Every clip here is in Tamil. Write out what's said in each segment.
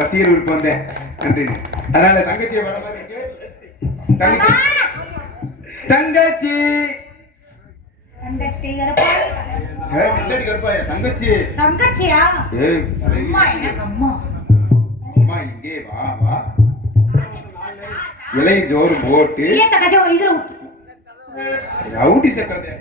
ரசிகர் விருப்பம் வந்தேன் நன்றி. அதனால தங்கச்சியை வர மாதிரி தங்கச்சி தங்கச்சி தங்கச்சி தங்கச்சியா அம்மா இங்கே வா வா இலை ஜோறு போட்டு ரவுடி சக்கரத்தை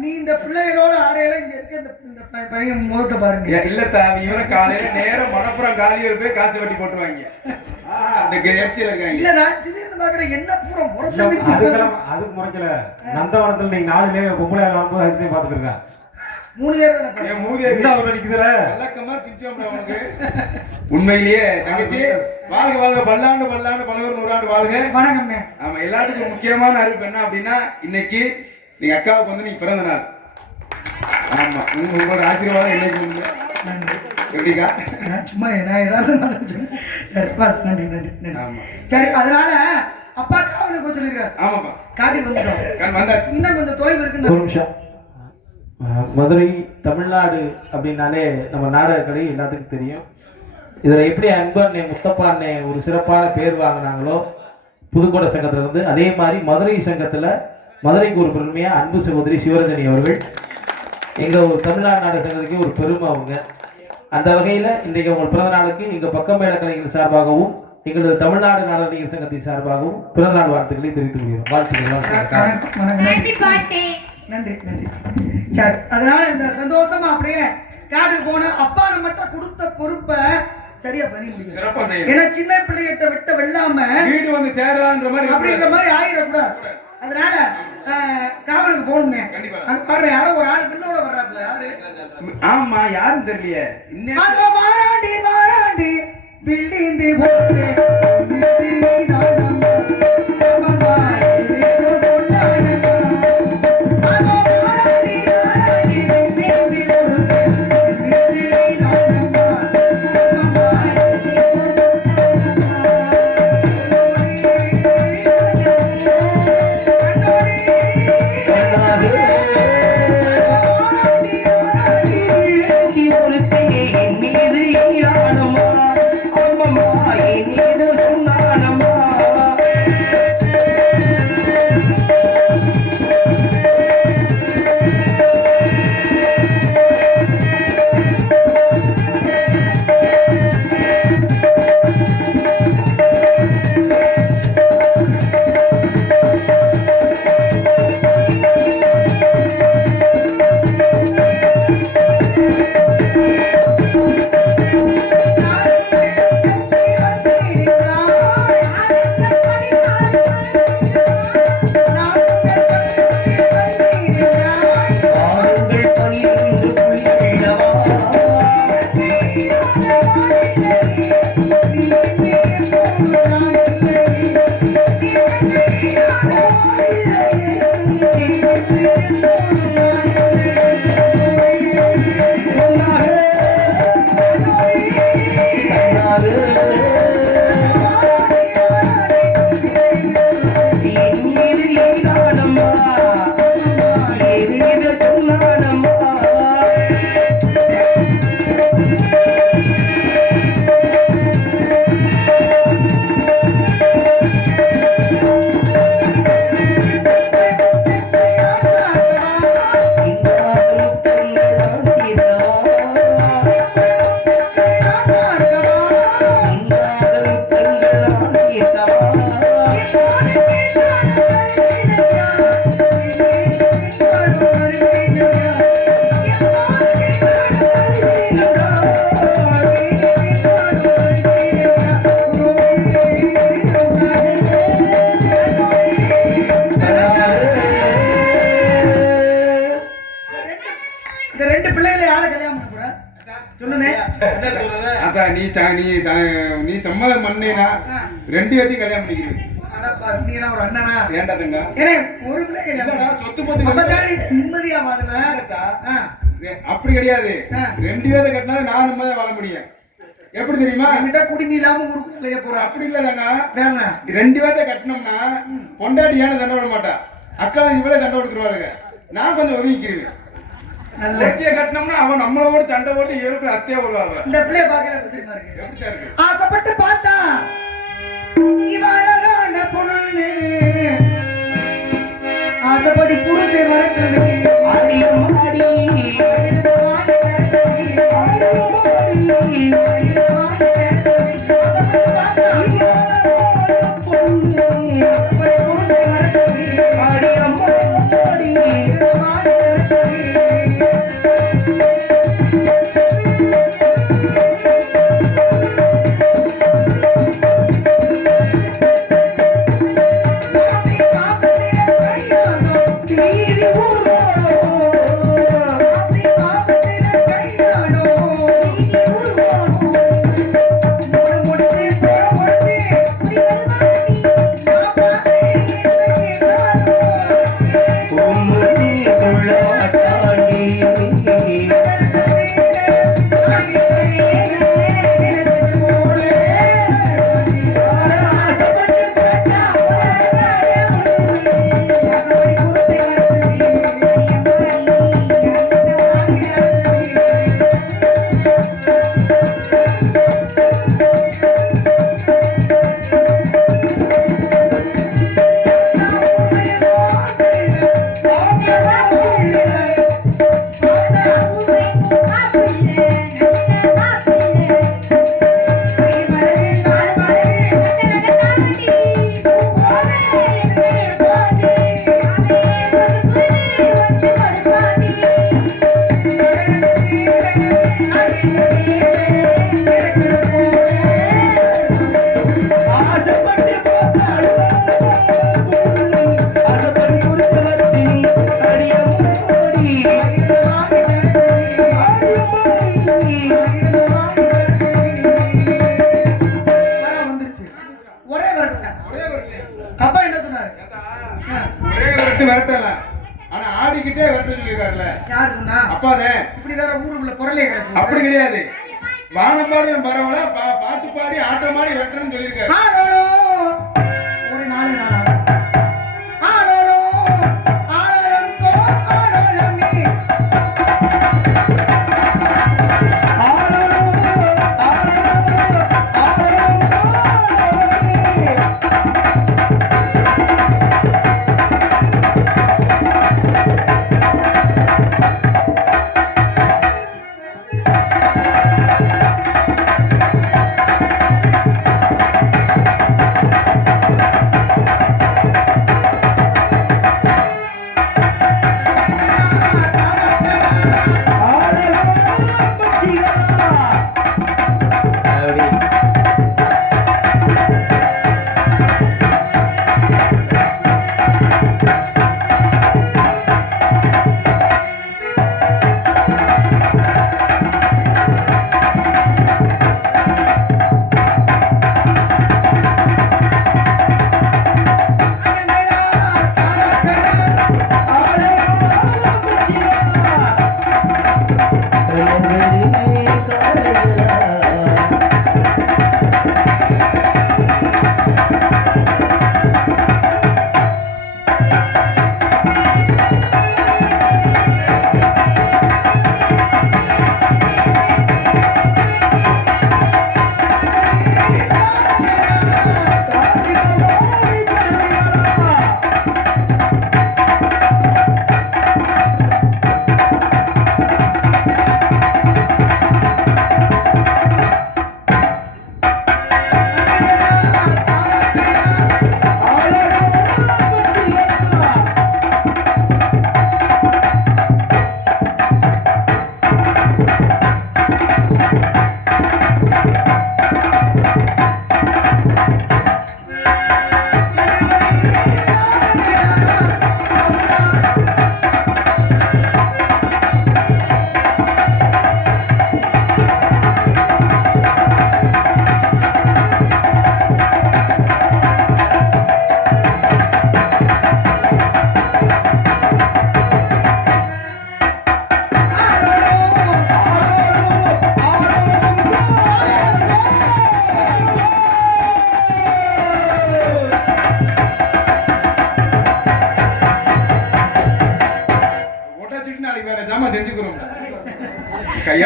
நீ இந்த பிள்ளைகளோட ஆடையில இங்க இருக்க இந்த பையன் முகத்தை பாருங்க. இல்ல தாவி இவன காலையில நேரம் மணப்புறம் காலியர் போய் காசு வட்டி போட்டுருவாங்க. அந்த எர்ச்சில இருக்காங்க. இல்ல நான் திடீர்னு பாக்குறேன் என்ன பூரா முறைச்சு அது முறைக்கல. நந்தவனத்துல நீங்க 4 லே பொம்பளை வரும்போது அதுக்கு பாத்துக்கிறேன். 3 பேர் தானே. ஏன் 3 பேர் என்ன அவன நிக்குதுல? வழக்கமா பிச்சோம்டா உனக்கு. உண்மையிலேயே தங்கச்சி வாழ்க வாழ்க பல்லாண்டு பல்லாண்டு பலவர் நூறாண்டு வாழ்க. வணக்கம்ங்க. ஆமா எல்லாத்துக்கும் முக்கியமான அறிவிப்பு என்ன அப்படின்னா இன்னைக்கு நீங்க அக்காவுக்கு வந்து நீங்க பிறந்த நாள். ஆமா உங்களோட ஆசீர்வாதம் என்னைக்கு உண்டு. எப்படிக்கா சும்மா நான் ஏதாவது நன்றி நன்றி. ஆமா சரி அதனால அப்பா காவலுக்கு போய் சொல்லிருக்காரு. ஆமாப்பா காட்டி வந்துட்டோம். வந்தாச்சு. இன்னும் கொஞ்சம் தொலைவு இருக்குன்னு. ஒரு நிமிஷம். மதுரை தமிழ்நாடு அப்படின்னாலே நம்ம நாடகக்கலை எல்லாத்துக்கும் தெரியும். இதில் எப்படி அன்பண்ணே முத்தப்பாண்ணே ஒரு சிறப்பான பேர் வாங்கினாங்களோ புதுக்கோட்டை சங்கத்தில் இருந்து, அதே மாதிரி மதுரை சங்கத்தில் மதுரைக்கு ஒரு பெருமையாக அன்பு சகோதரி சிவரஞ்சனி அவர்கள் எங்கள் ஒரு தமிழ்நாடு நாடக சங்கத்துக்கு ஒரு பெருமை அவங்க. அந்த வகையில் இன்றைக்கு உங்கள் பிறந்த நாளுக்கு எங்கள் பக்கமேள கலைஞர்கள் சார்பாகவும் எங்களது தமிழ்நாடு நாடகர் சங்கத்தின் சார்பாகவும் பிறந்தநாள் வாழ்த்துக்களை தெரிவித்துக் கொள்கிறோம். வாழ்த்துக்கள். Happy birthday. நன்றி நன்றி. சரி, அதனால இந்த சந்தோஷமா அப்படியே காடு போன அப்பா நம்மகிட்ட கொடுத்த பொறுப்பை சரியா பண்ணி முடியும். சிறப்பா செய்யணும். ஏன்னா சின்ன பிள்ளைகிட்ட விட்ட வெல்லாம வீடு வந்து சேரான்ற மாதிரி அப்படிங்கிற மாதிரி ஆயிடக்கூடாது. அதனால காவலுக்கு போகணும்னே. அது பாரு, யாரோ ஒரு ஆளு பிள்ளோட வர்றாப்ல. யாரு? ஆமா, யாரும் தெரியலையே. அதோ வாராண்டி வாராண்டி பில்டிந்தி போட்டு நீ சம்மதம் பண்ணீனா ரெண்டு பேத்தையும் கல்யாணம் பண்ணிக்கிறேன். ஒரு அண்ணனா ஏண்டாதுங்க ஒரு பிள்ளை சொத்து பத்து நிம்மதியா வாழுவேன். அப்படி கிடையாது. ரெண்டு பேரை கட்டினா நான் நிம்மதியா வாழ முடியும். எப்படி தெரியுமா? என்கிட்ட குடிநீ இல்லாம ஊருக்கு செய்ய போறேன். அப்படி இல்ல, ரெண்டு பேர்த்த கட்டினோம்னா பொண்டாட்டி ஏன்னு சண்டை விட மாட்டா, அக்கா இவ்வளவு சண்டை கொடுத்துருவாங்க. நான் கொஞ்சம் ஒதுங்கிக்கிறேன். நல்ல கட்டினோம்னா அவன் நம்மளோட சண்டை போட்டு இவருக்கு அத்தையா விடுவாங்க. இந்த பிள்ளைய பாக்க ஆசைப்பட்டு பார்த்தா இவளகான பொண்ணு ஆசைப்படி புருஷை வரட்டு ஆடி விரட்டலாம், ஆனா ஆடிக்கிட்டே விரட்ட சொல்லியிருக்காருல்ல. யாரு சொன்னா? அப்பாதே. இப்படி வேற ஊருக்குள்ள குரலே கிடக்கு. அப்படி கிடையாது, வானம்பாடியும் பரவாயில்ல, பாட்டு பாடி ஆட்டம் மாடி விரட்டுறேன்னு சொல்லியிருக்காரு. ஆடோடோ ஒரு நாலு நாளா ஆடோடோ ஆடலம் சோ ஆடலமே ஆடோடோ ஆடலம் சோ ஆடலமே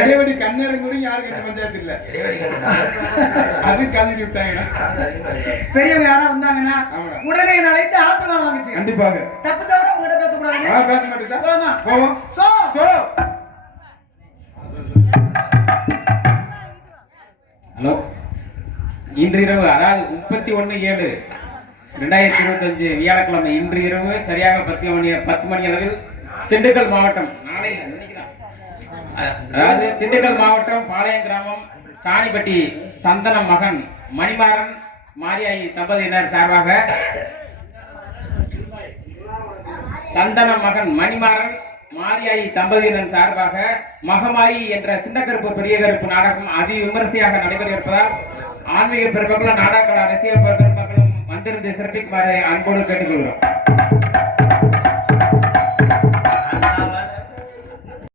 இடைவெளி கண்ணேரும் கூட யாருக்கு இந்த பஞ்சாயத்து இல்ல, அது கல்வி விட்டாங்க. பெரியவங்க யாரா வந்தாங்கன்னா உடனே என்ன அழைத்து ஆசீர்வாதம் வாங்கிச்சு. கண்டிப்பாக தப்பு தவிர உங்ககிட்ட பேசக்கூடாது. பேச மாட்டேன். போமா போவோம். சோ சோ ஹலோ, இன்று இரவு அதாவது 31/7/2025 வியாழக்கிழமை இன்று இரவு சரியாக 10 மணி அளவில் திண்டுக்கல் மாவட்டம் அதாவது திண்டுக்கல் மாவட்டம் பாளையம் கிராமம் சாணிப்பட்டி சந்தனம் மகன் மணிமாறன் மாரியாயி தம்பதியினர் சார்பாக சந்தனம் மகன் மணிமாறன் மாரியாயி தம்பதியினர் சார்பாக மகமாயி என்ற சின்ன கருப்பு பெரிய கருப்பு நாடகம் அதி விமரிசையாக நடைபெற இருப்பதால் ஆன்மீக பெருமக்களும் நாடக ரசிக பெருமக்களும் வந்திருந்து சிறப்பிக்குமாறு அன்போடு கேட்டுக்கொள்கிறோம்.